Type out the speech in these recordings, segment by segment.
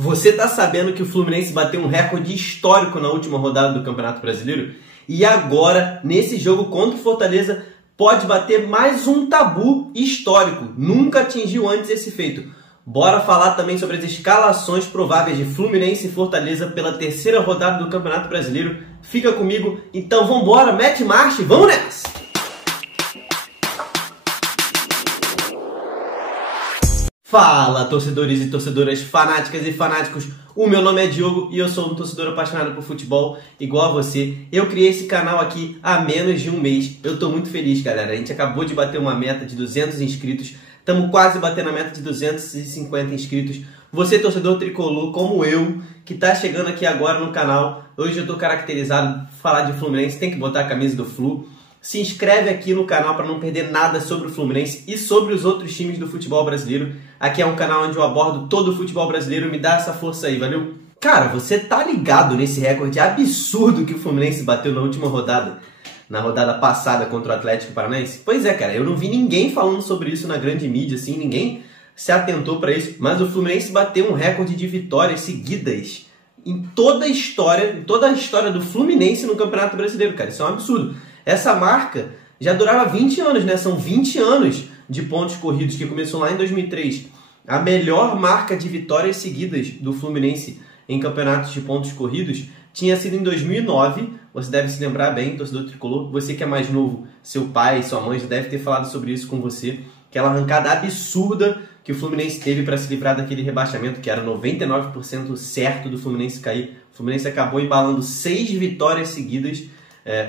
Você tá sabendo que o Fluminense bateu um recorde histórico na última rodada do Campeonato Brasileiro? E agora, nesse jogo contra o Fortaleza, pode bater mais um tabu histórico. Nunca atingiu antes esse feito. Bora falar também sobre as escalações prováveis de Fluminense e Fortaleza pela terceira rodada do Campeonato Brasileiro. Fica comigo, então vambora, mete marcha e vamos nessa! Fala, torcedores e torcedoras fanáticas e fanáticos, o meu nome é Diogo e eu sou um torcedor apaixonado por futebol, igual a você. Eu criei esse canal aqui há menos de um mês, eu tô muito feliz, galera. A gente acabou de bater uma meta de 200 inscritos, estamos quase batendo a meta de 250 inscritos. Você, torcedor tricolor, como eu, que tá chegando aqui agora no canal, hoje eu tô caracterizado, falar de Fluminense, tem que botar a camisa do Flu. Se inscreve aqui no canal para não perder nada sobre o Fluminense e sobre os outros times do futebol brasileiro. Aqui é um canal onde eu abordo todo o futebol brasileiro, me dá essa força aí, valeu? Cara, você tá ligado nesse recorde absurdo que o Fluminense bateu na última rodada? Na rodada passada contra o Atlético Paranaense? Pois é, cara, eu não vi ninguém falando sobre isso na grande mídia, assim, ninguém se atentou para isso, mas o Fluminense bateu um recorde de vitórias seguidas em toda a história do Fluminense no Campeonato Brasileiro, cara, isso é um absurdo. Essa marca já durava 20 anos, né? São 20 anos de pontos corridos, que começou lá em 2003. A melhor marca de vitórias seguidas do Fluminense em campeonatos de pontos corridos tinha sido em 2009. Você deve se lembrar bem, torcedor tricolor. Você que é mais novo, seu pai, sua mãe já deve ter falado sobre isso com você. Aquela arrancada absurda que o Fluminense teve para se livrar daquele rebaixamento, que era 99% certo do Fluminense cair. O Fluminense acabou embalando 6 vitórias seguidas,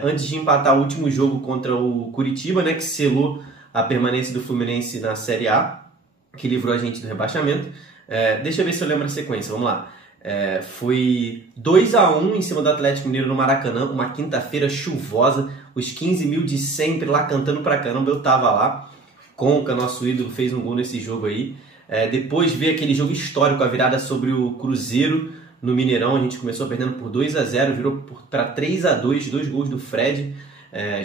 antes de empatar o último jogo contra o Curitiba, né, que selou a permanência do Fluminense na Série A, que livrou a gente do rebaixamento. Deixa eu ver se eu lembro a sequência, vamos lá. Foi 2-1 em cima do Atlético Mineiro no Maracanã, uma quinta-feira chuvosa, os 15 mil de sempre lá cantando pra caramba, eu tava lá. Conca, nosso ídolo, fez um gol nesse jogo aí. Depois veio aquele jogo histórico, a virada sobre o Cruzeiro, no Mineirão. A gente começou perdendo por 2-0, virou para 3-2, 2 gols do Fred,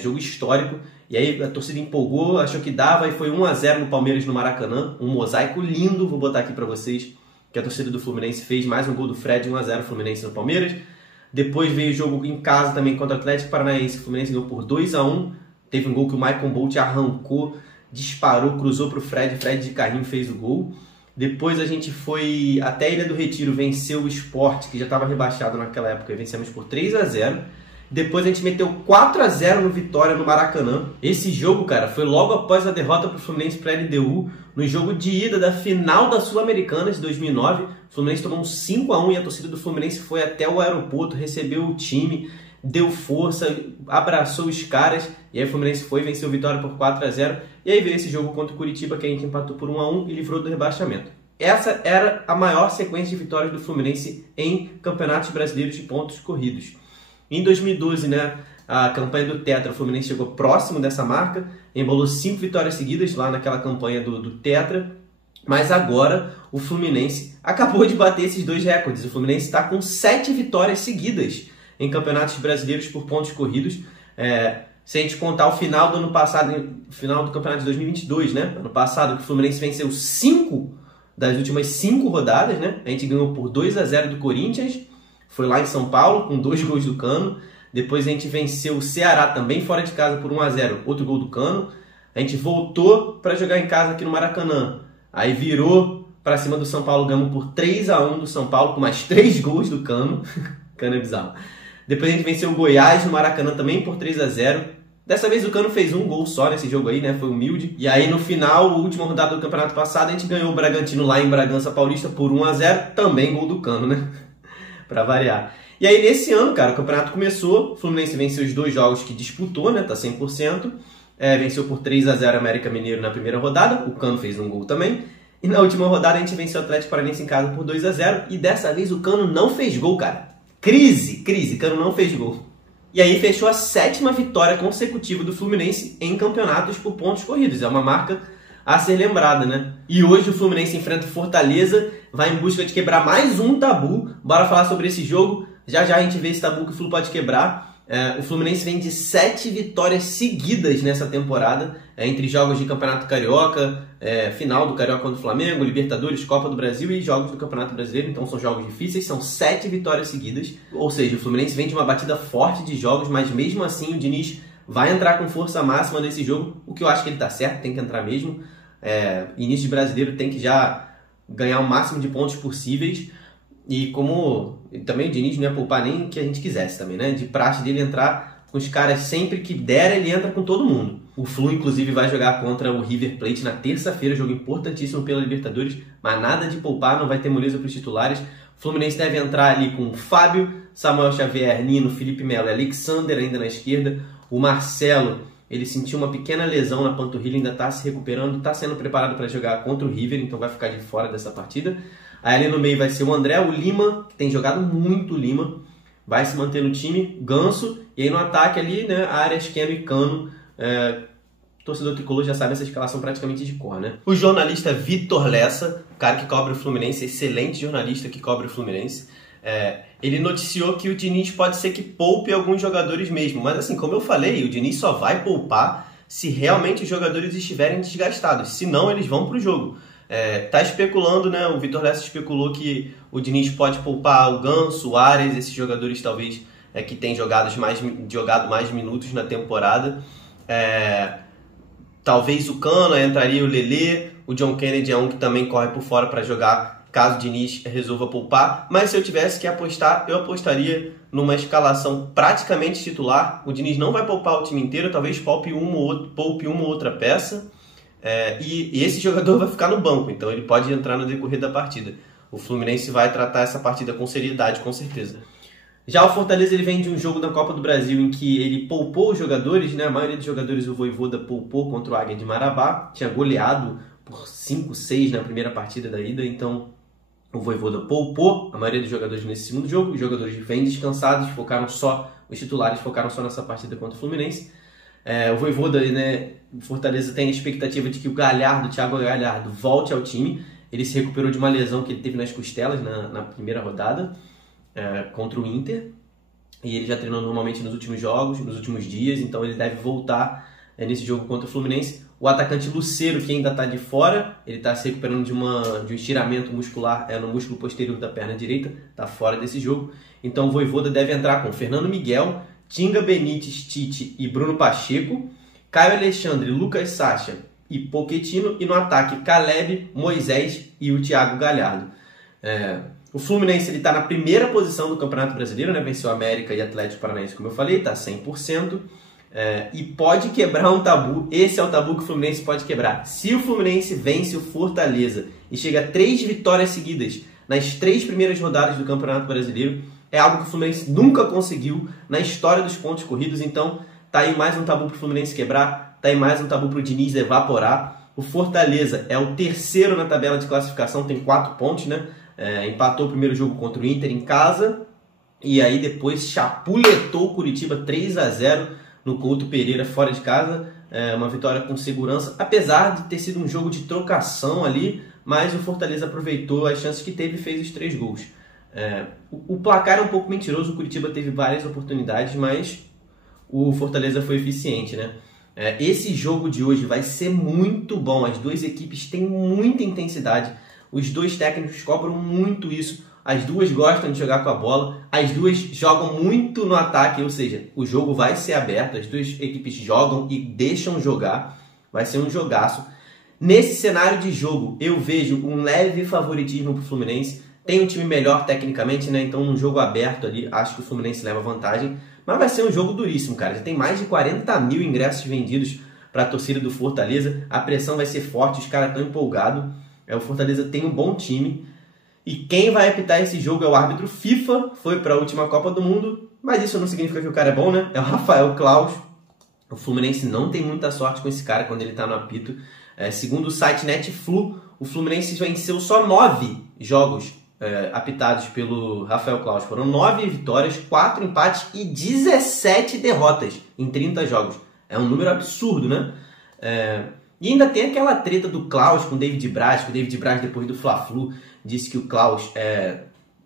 jogo histórico. E aí a torcida empolgou, achou que dava e foi 1-0 no Palmeiras no Maracanã, um mosaico lindo, vou botar aqui para vocês, que a torcida do Fluminense fez mais um gol do Fred, 1-0 Fluminense no Palmeiras. Depois veio o jogo em casa também contra o Atlético Paranaense, o Fluminense ganhou por 2-1, teve um gol que o Michael Bolt arrancou, disparou, cruzou para o Fred de carrinho fez o gol. Depois a gente foi até a Ilha do Retiro, venceu o Sport, que já estava rebaixado naquela época, e vencemos por 3-0. Depois a gente meteu 4-0 no Vitória no Maracanã. Esse jogo, cara, foi logo após a derrota para o Fluminense para a LDU, no jogo de ida da final da Sul-Americana de 2009. O Fluminense tomou um 5-1 e a torcida do Fluminense foi até o aeroporto, recebeu o time, deu força, abraçou os caras, e aí o Fluminense foi e venceu o Vitória por 4-0, e aí veio esse jogo contra o Curitiba, que a gente empatou por 1-1 e livrou do rebaixamento. Essa era a maior sequência de vitórias do Fluminense em campeonatos brasileiros de pontos corridos. Em 2012, né, a campanha do Tetra, o Fluminense chegou próximo dessa marca, embolou 5 vitórias seguidas lá naquela campanha do Tetra, mas agora o Fluminense acabou de bater esses 2 recordes. O Fluminense está com 7 vitórias seguidas em campeonatos brasileiros por pontos corridos. Se a gente contar o final do ano passado, final do campeonato de 2022, né? Ano passado, que o Fluminense venceu 5 das últimas 5 rodadas, né? A gente ganhou por 2-0 do Corinthians, foi lá em São Paulo, com 2 gols do Cano. Depois a gente venceu o Ceará também fora de casa por 1-0, outro gol do Cano. A gente voltou para jogar em casa aqui no Maracanã. Aí virou para cima do São Paulo, ganhamos por 3-1 do São Paulo, com mais 3 gols do Cano. Cano é bizarro. Depois a gente venceu o Goiás no Maracanã também por 3-0. Dessa vez o Cano fez um gol só nesse jogo aí, né? Foi humilde. E aí no final, a última rodada do campeonato passado, a gente ganhou o Bragantino lá em Bragança Paulista por 1-0. Também gol do Cano, né? Pra variar. E aí nesse ano, cara, o campeonato começou. O Fluminense venceu os 2 jogos que disputou, né? Tá 100%. Venceu por 3-0 América Mineiro na primeira rodada. O Cano fez um gol também. E na última rodada a gente venceu o Atlético Paranaense em casa por 2-0. E dessa vez o Cano não fez gol, cara. Crise, Cano não fez gol. E aí fechou a 7ª vitória consecutiva do Fluminense em campeonatos por pontos corridos. É uma marca a ser lembrada, né? E hoje o Fluminense enfrenta o Fortaleza, vai em busca de quebrar mais um tabu. Bora falar sobre esse jogo. Já já a gente vê esse tabu que o Flu pode quebrar. O Fluminense vem de 7 vitórias seguidas nessa temporada, entre jogos de Campeonato Carioca, final do Carioca contra o Flamengo, Libertadores, Copa do Brasil e jogos do Campeonato Brasileiro. Então são jogos difíceis, são 7 vitórias seguidas. Ou seja, o Fluminense vem de uma batida forte de jogos, mas mesmo assim o Diniz vai entrar com força máxima nesse jogo, o que eu acho que ele tá certo, tem que entrar mesmo. Início de Brasileiro tem que já ganhar o máximo de pontos possíveis. E como também o Diniz não ia poupar nem que a gente quisesse também, né? De praxe dele entrar com os caras sempre que der, ele entra com todo mundo. O Flu, inclusive, vai jogar contra o River Plate na terça-feira, jogo importantíssimo pela Libertadores, mas nada de poupar, não vai ter moleza para os titulares. O Fluminense deve entrar ali com o Fábio, Samuel Xavier, Nino, Felipe Melo e Alexander ainda na esquerda. O Marcelo, ele sentiu uma pequena lesão na panturrilha, ainda está se recuperando, está sendo preparado para jogar contra o River, então vai ficar de fora dessa partida. Aí ali no meio vai ser o André, o Lima, que tem jogado muito Lima, vai se manter no time, Ganso, e aí no ataque ali, né, Arias, Keno e Cano. Torcedor tricolor já sabe essa escalação praticamente de cor, né? O jornalista Vitor Lessa, o cara que cobre o Fluminense, excelente jornalista que cobre o Fluminense, ele noticiou que o Diniz pode ser que poupe alguns jogadores mesmo, mas assim, como eu falei, o Diniz só vai poupar se realmente os jogadores estiverem desgastados, senão eles vão para o jogo. Tá especulando, né? O Vitor Lessa especulou que o Diniz pode poupar o Ganso, o Arias, esses jogadores talvez que têm jogado mais minutos na temporada. Talvez o Cano, entraria o Lelê, o John Kennedy é um que também corre por fora para jogar caso o Diniz resolva poupar. Mas se eu tivesse que apostar, eu apostaria numa escalação praticamente titular. O Diniz não vai poupar o time inteiro, talvez poupe uma ou outra peça. E esse jogador vai ficar no banco, então ele pode entrar no decorrer da partida. O Fluminense vai tratar essa partida com seriedade, com certeza. Já o Fortaleza ele vem de um jogo da Copa do Brasil em que ele poupou os jogadores, né? A maioria dos jogadores o Vojvoda poupou contra o Águia de Marabá, tinha goleado por 5-6 na primeira partida da ida, então o Vojvoda poupou a maioria dos jogadores nesse segundo jogo. Os jogadores vêm descansados, os titulares focaram só nessa partida contra o Fluminense. O Vojvoda, né, o Fortaleza tem a expectativa de que o Thiago Galhardo volte ao time. Ele se recuperou de uma lesão que ele teve nas costelas na primeira rodada contra o Inter. E ele já treinou normalmente nos últimos jogos, nos últimos dias, então ele deve voltar nesse jogo contra o Fluminense. O atacante Lucero, que ainda está de fora, ele está se recuperando de um estiramento muscular no músculo posterior da perna direita, está fora desse jogo. Então o Vojvoda deve entrar com Fernando Miguel, Tinga Benítez, Tite e Bruno Pacheco, Caio Alexandre, Lucas Sacha e Pochettino, e no ataque Caleb, Moisés e o Thiago Galhardo. O Fluminense está na primeira posição do Campeonato Brasileiro, né? Venceu América e Atlético Paranaense, como eu falei, está 100%, e pode quebrar um tabu. Esse é o tabu que o Fluminense pode quebrar. Se o Fluminense vence o Fortaleza e chega a 3 vitórias seguidas nas 3 primeiras rodadas do Campeonato Brasileiro, é algo que o Fluminense nunca conseguiu na história dos pontos corridos. Então tá aí mais um tabu para o Fluminense quebrar, tá aí mais um tabu para o Diniz evaporar. O Fortaleza é o terceiro na tabela de classificação, tem 4 pontos, né? Empatou o primeiro jogo contra o Inter em casa e aí depois chapuletou o Curitiba 3-0 no Couto Pereira fora de casa. Uma vitória com segurança, apesar de ter sido um jogo de trocação ali, mas o Fortaleza aproveitou as chances que teve e fez os 3 gols. O placar é um pouco mentiroso, o Curitiba teve várias oportunidades, mas o Fortaleza foi eficiente, né? Esse jogo de hoje vai ser muito bom, as duas equipes têm muita intensidade, os dois técnicos cobram muito isso, as duas gostam de jogar com a bola, as duas jogam muito no ataque, ou seja, o jogo vai ser aberto, as duas equipes jogam e deixam jogar, vai ser um jogaço. Nesse cenário de jogo, eu vejo um leve favoritismo para o Fluminense. Tem um time melhor tecnicamente, né? Então, num jogo aberto ali, acho que o Fluminense leva vantagem. Mas vai ser um jogo duríssimo, cara. Já tem mais de 40 mil ingressos vendidos para a torcida do Fortaleza. A pressão vai ser forte, os caras estão empolgados. O Fortaleza tem um bom time. E quem vai apitar esse jogo é o árbitro FIFA. Foi para a última Copa do Mundo. Mas isso não significa que o cara é bom, né? É o Rafael Claus. O Fluminense não tem muita sorte com esse cara quando ele está no apito. Segundo o site Netflu, o Fluminense venceu só 9 jogos apitados pelo Rafael Claus. Foram 9 vitórias, 4 empates e 17 derrotas em 30 jogos. É um número absurdo, né? E ainda tem aquela treta do Claus com o David Braz, que o David Braz, depois do Fla-Flu, disse que o Claus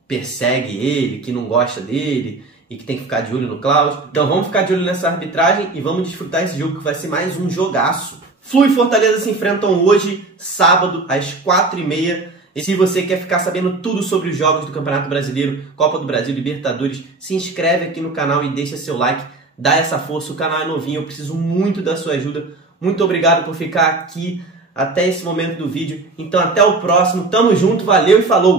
persegue ele, que não gosta dele. e que tem que ficar de olho no Klaus. Então vamos ficar de olho nessa arbitragem e vamos desfrutar esse jogo que vai ser mais um jogaço. Flu e Fortaleza se enfrentam hoje, sábado, às 4h30. E se você quer ficar sabendo tudo sobre os jogos do Campeonato Brasileiro, Copa do Brasil, Libertadores, se inscreve aqui no canal e deixa seu like, dá essa força, o canal é novinho, eu preciso muito da sua ajuda. Muito obrigado por ficar aqui até esse momento do vídeo. Então até o próximo, tamo junto, valeu e falou!